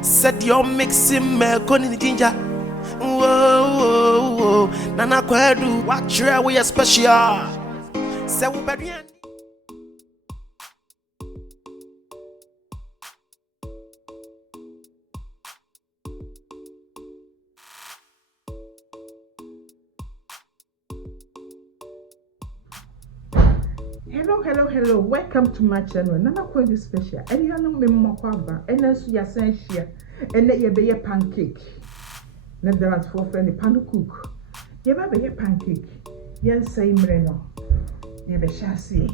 Said you're mixing milk on the ginger. Whoa, Nana Kwadu, watch your way special. Say we better. Hello. Welcome to my channel. Nana Kwadu special. And you know me mokwaba. And then so you say share. And then you be a pancake. Na there are for friend pan cook. You be a pancake. You say mreno. You be shasi.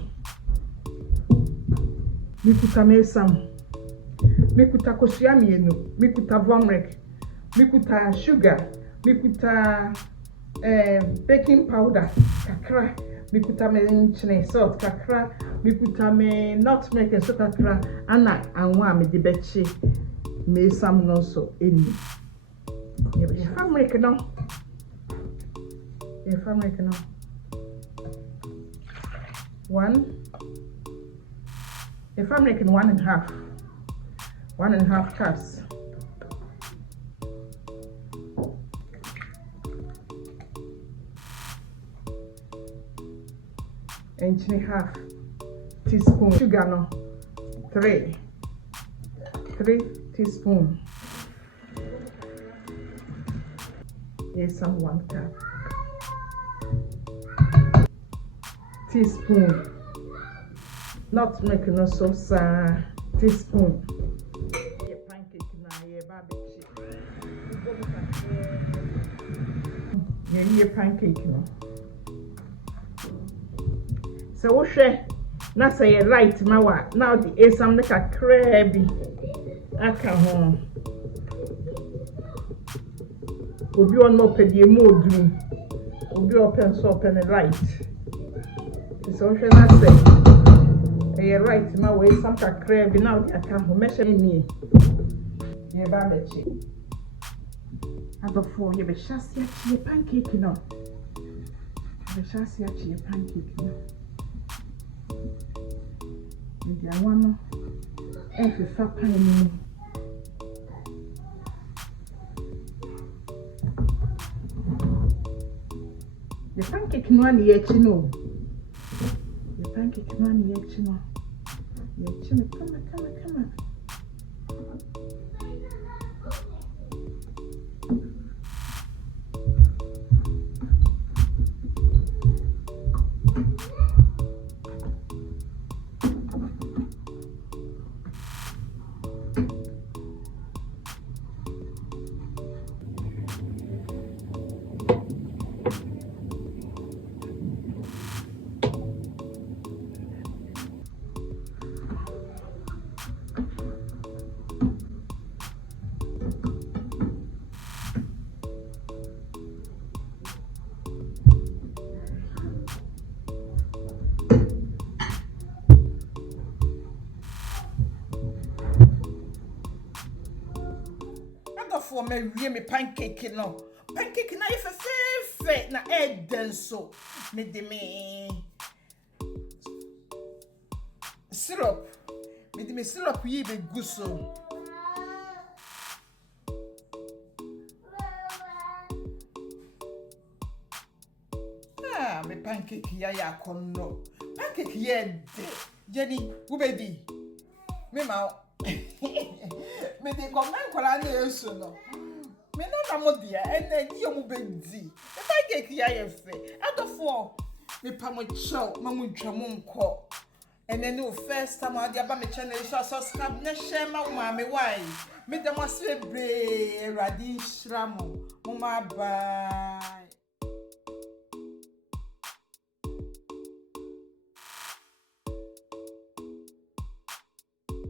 Mikuta mesam. Mikuta kosua mienu. Mikuta vomrek. Mikuta sugar. Mikuta baking powder. Kakra. Mikuta me chine salt kakra, mikuta me nutmeg and so kakra, ana anwa me dibechi me sam no so eni. Ye family no. Ye family no. 1. Ye family can 1.5. 1.5 cups. Inch and a half teaspoon sugar no 3 teaspoon. Here's some 1 cup teaspoon nutmeg no sauce teaspoon. Your pancake na your barbecue. Your pancake no. So what share? Na say right now the esam like crabby. Aka home. Obi on no pay the modu. Obi open so open right. So share na say right now we some crabby now the aka home measure ni. Ye ba bechi. Abafo ye be shasi achi pancake no. Be shasi achi pancake no. The one every fapani. The pancake no one yet no. The pancake no one yet no. Yet come on. For me pancake no. Pancake na if fe na egg so. Me de me syrup. Me de me syrup yi be guso. Me pancake ya konno. Pancake ye de. Jenny, wo be di? Me ma me de comment kola na eso no. Me no na mo dia ene di o mu be di. E pancake ya ye fe. Adofo me pa mo chow, ma mo ntwa mo nko. Ene no first time I aba me channel so subscribe na share ma me why. Me dem ase bre eradi shira mo. Mo ma ba